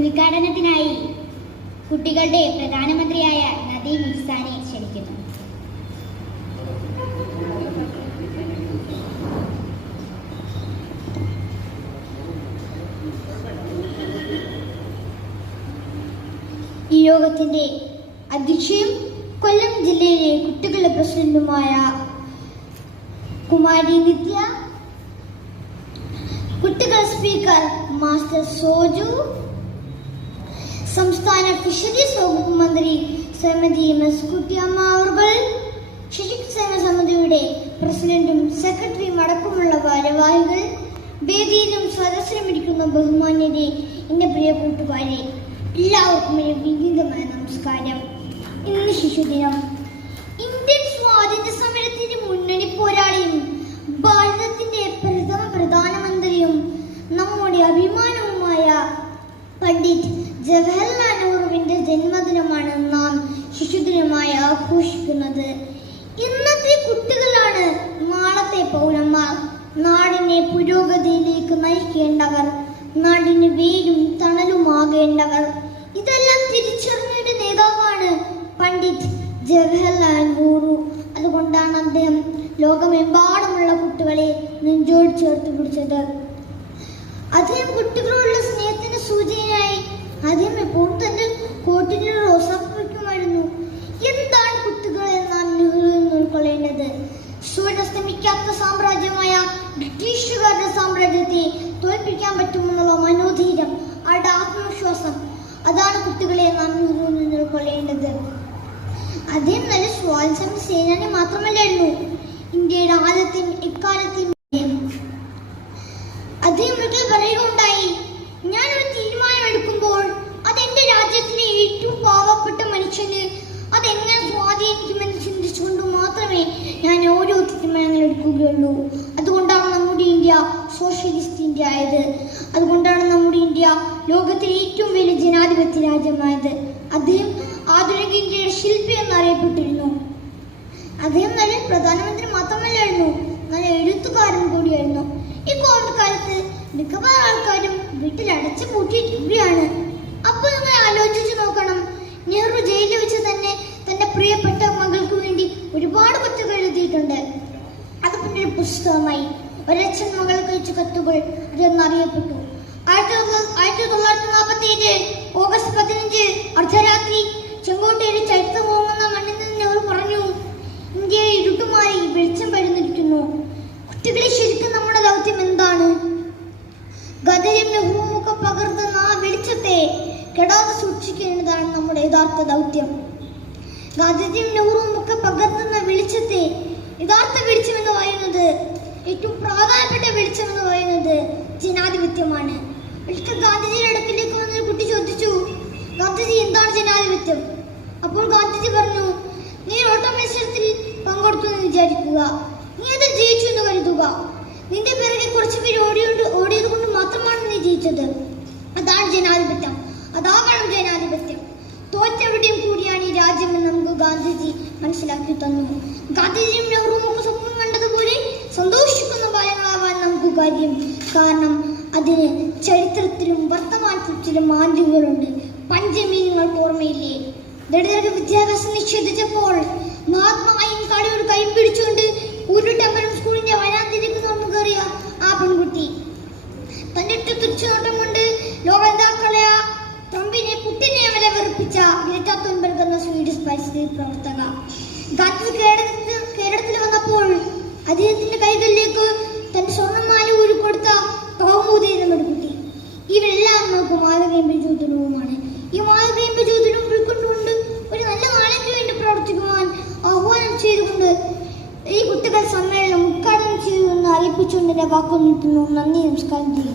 ഉദ്ഘാടനത്തിനായി കുട്ടികളുടെ പ്രധാനമന്ത്രിയായ നദീം ഇഹ്സാനെ ക്ഷണിക്കുന്നു. ഈ യോഗത്തിന്റെ അധ്യക്ഷയും കൊല്ലം ജില്ലയിലെ കുട്ടികളുടെ പ്രസിഡന്റുമായ കുമാരി നിത്യ, കുട്ടികൾ സ്പീക്കർ മാസ്റ്റർ സോജു, സംസ്ഥാന ഫിഷറീസ് വകുപ്പ് മന്ത്രി ശ്രീമതി മെസ്കുട്ടിയമ്മ അവർ, ശിശുക്ഷേമ സമിതിയുടെ പ്രസിഡന്റും സെക്രട്ടറിയും അടക്കമുള്ള ഭാരവാഹികൾ, വേദിയിലും സദസ്സിലും ഇരിക്കുന്ന ബഹുമാന്യരെ, എന്റെ പ്രിയ കൂട്ടുകാരെ, എല്ലാവർക്കും വിനീതമായ നമസ്കാരം. ഇന്ന് ശിശുദിനം. ഇന്ത്യൻ സ്വാതന്ത്ര്യ സമരത്തിന്റെ മുന്നണി പോരാളിയും ഭാരതത്തിന്റെ പ്രഥമ പ്രധാനമന്ത്രിയും നമ്മുടെ അഭിമാനവുമായ പണ്ഡിറ്റ് ജവഹർലാൽ നെഹ്റുവിന്റെ ജന്മദിനമാണ് നാം ശിശുദിനമായി ആഘോഷിക്കുന്നത്. ഇന്നത്തെ കുട്ടികളാണ് നാളത്തെ പൗരന്മാർ, നാടിനെ പുരോഗതിയിലേക്ക് നയിക്കേണ്ടവർ, നാടിന് വേരും തണലുമാകേണ്ടവർ. ഇതെല്ലാം തിരിച്ചറിഞ്ഞൊരു നേതാവാണ് പണ്ഡിറ്റ് ജവഹർലാൽ നെഹ്റു. അതുകൊണ്ടാണ് അദ്ദേഹം ലോകമെമ്പാടുമുള്ള കുട്ടികളെ നെഞ്ചോട് ചേർത്ത് പിടിച്ചത്. അദ്ദേഹം കുട്ടികളോടുള്ള സ്നേഹത്തിന്റെ സൂചനയായി അദ്ദേഹം എപ്പോഴും തന്റെ കോട്ടിന് റോസാപ്പൂ വയ്ക്കുമായിരുന്നു. എന്താണ് കുട്ടികളെ നാം നെഹ്റുവിൽ നിന്ന് ഉൾക്കൊള്ളേണ്ടത്? സൂര്യസ്തമിക്കാത്ത സാമ്രാജ്യമായ ബ്രിട്ടീഷുകാരുടെ സാമ്രാജ്യത്തെ തോൽപ്പിക്കാൻ പറ്റുമെന്നുള്ള മനോധൈര്യം, അവരുടെ ആത്മവിശ്വാസം, അതാണ് കുട്ടികളെ നാം നെഹ്റുവിൽ നിന്ന് ഉൾക്കൊള്ളേണ്ടത്. അദ്ദേഹം നല്ല സ്വാതന്ത്ര്യ സേനാനി മാത്രമല്ലായിരുന്നു, ഇന്ത്യയുടെ ആദ്യത്തെയും എക്കാലത്തെയും. അദ്ദേഹം ഒരിക്കൽ പറയുകയുണ്ടായി, ഞാനൊരു തീരുമാനം എടുക്കുമ്പോൾ അതെന്റെ രാജ്യത്തിലെ ഏറ്റവും പാവപ്പെട്ട മനുഷ്യന് അതെങ്ങനെ സ്വാധീനിക്കുമെന്ന് ചിന്തിച്ചുകൊണ്ട് മാത്രമേ ഞാൻ ഓരോ തീരുമാനങ്ങൾ എടുക്കുകയുള്ളൂ. അതുകൊണ്ടാണ് നമ്മുടെ ഇന്ത്യ സോഷ്യലിസ്റ്റ് ഇന്ത്യ ആയത്. അതുകൊണ്ടാണ് നമ്മുടെ ഇന്ത്യ ലോകത്തിലെ ഏറ്റവും വലിയ ജനാധിപത്യ രാജ്യമായത്. അദ്ദേഹം ആധുനിക ഇന്ത്യയുടെ ശില്പി എന്നറിയപ്പെട്ടിരുന്നു. അദ്ദേഹം നല്ല പ്രധാനമന്ത്രി മാത്രമല്ലായിരുന്നു, നല്ല എഴുത്തുകാരൻ കൂടിയായിരുന്നു. ഈ കോവിഡ് കാലത്ത് മിക്കവാറും ആൾക്കാരും വീട്ടിൽ അടച്ചു പൂട്ടിയിരിക്കുകയാണ്. അപ്പോൾ നിങ്ങൾ ആലോചിച്ചു നോക്കണം, നെഹ്റു ജയിലിൽ വെച്ച് തന്നെ തന്റെ പ്രിയപ്പെട്ട മകൾക്ക് വേണ്ടി ഒരുപാട് കത്തുകൾ എഴുതിയിട്ടുണ്ട്. അത് പിന്നെ ഒരു പുസ്തകമായി. ഒരച്ഛൻ മകൾക്ക് അയച്ച കത്തുകൾ അതെന്നറിയപ്പെട്ടു. 1947 ഓഗസ്റ്റ് 15 അർദ്ധരാത്രി ചെങ്കോട്ടയിൽ ചരിത്രം ഓങ്ങുന്ന മണ്ണിൽ നിന്ന് നെഹ്റു പറഞ്ഞു, ഇന്ത്യയിൽ ഇരുട്ടുമായി വെളിച്ചം വരുന്നിരിക്കുന്നു. കുട്ടികളെ ശരിക്കും നമ്മുടെ ദൗത്യം എന്താണ്? ഗാന്ധിജിയും നെഹ്റുവും ഒക്കെ പകർത്തുന്ന ആ വെളിച്ചത്തെ കെടാതെ സൂക്ഷിക്കേണ്ടതാണ് നമ്മുടെ യഥാർത്ഥ ദൗത്യം. ഗാന്ധിജിയും നെഹ്റുവും ഒക്കെ പകർത്തുന്ന വെളിച്ചത്തെ, യഥാർത്ഥ വെളിച്ചം എന്ന് പറയുന്നത്, ഏറ്റവും പ്രാധാന്യപ്പെട്ട വെളിച്ചം എന്ന് പറയുന്നത് ജനാധിപത്യമാണ്. ഒരിക്കൽ ഗാന്ധിജിയുടെ അടുക്കിലേക്ക് വന്നൊരു കുട്ടി ചോദിച്ചു, ഗാന്ധിജി എന്താണ് ജനാധിപത്യം? അപ്പോൾ ഗാന്ധിജി പറഞ്ഞു, നീ ഓട്ട മത്സരത്തിൽ പങ്കെടുത്തു എന്ന് വിചാരിക്കുക, നീ അത് ജയിച്ചു എന്ന് കരുതുക. നിന്റെ പിറകെ കുറച്ച് പേര് ഓടിയത് കൊണ്ട് മാത്രമാണ് നീ ജയിച്ചത്. അതാണ് ജനാധിപത്യം, അതാകണം ജനാധിപത്യം. തോറ്റെവിടെയും കൂടിയാണ് ഈ രാജ്യമെന്ന് നമുക്ക് ഗാന്ധിജി മനസ്സിലാക്കി തന്നു. ഗാന്ധിജിയും നെഹ്റുവും ഒക്കെ സ്വപ്നം കണ്ടതുപോലെ സന്തോഷിക്കുന്ന ബാലങ്ങളാവാൻ നമുക്ക് കാര്യം. കാരണം അതിന് ചരിത്രത്തിലും വർത്തമാനത്തിലും ചില മാഞ്ചുകളുണ്ട്. പഞ്ചമി നിങ്ങൾക്ക് ഓർമ്മയില്ലേ? ദളിതർക്ക് വിദ്യാഭ്യാസം നിഷേധിച്ചപ്പോൾ മഹാത്മായും കാടിയോട് കൈ പിടിച്ചുകൊണ്ട് ഉരുട്ടമ്പലം സ്കൂളിന്റെ വരാന്തിലേക്ക് നടന്നു കയറിയ ആ പെൺകുട്ടി, തന്റെ തുച്ഛനോട്ടം കൊണ്ട് ലോകനേതാക്കളെ ട്രംപിനെ പുട്ടിനെ വരെ വെറുപ്പിച്ച ഗ്രേറ്റ തുൻബെർഗ് എന്ന സ്വീഡിഷ് പരിസ്ഥിതി പ്രവർത്തക. ഗാന്ധി കേരളത്തിൽ വന്നപ്പോൾ അദ്ദേഹത്തിന്റെ കൈകളിലേക്ക് തന്റെ സ്വർണ്ണമാല ഊരിക്കൊടുത്ത കൗമുദി എന്ന പെൺകുട്ടി. ഇവരെല്ലാം നമുക്ക് മാതൃകയും പ്രചോദനവുമാണ്. ഈ മാതൃകയും പ്രചോദനവും ഉൾക്കൊണ്ടുകൊണ്ട് ഒരു നല്ല നാളേക്ക് വേണ്ടി പ്രവർത്തിക്കുവാൻ ആഹ്വാനം ചെയ്തുകൊണ്ട് ഈ കുട്ടികൾ സമ്മേളനം ഉദ്ഘാടനം ചെയ്തുവെന്ന് അറിയിപ്പിച്ചുകൊണ്ട് എന്റെ വാക്കുകൾ നിർത്തുന്നു. നന്ദി, നമസ്കാരം.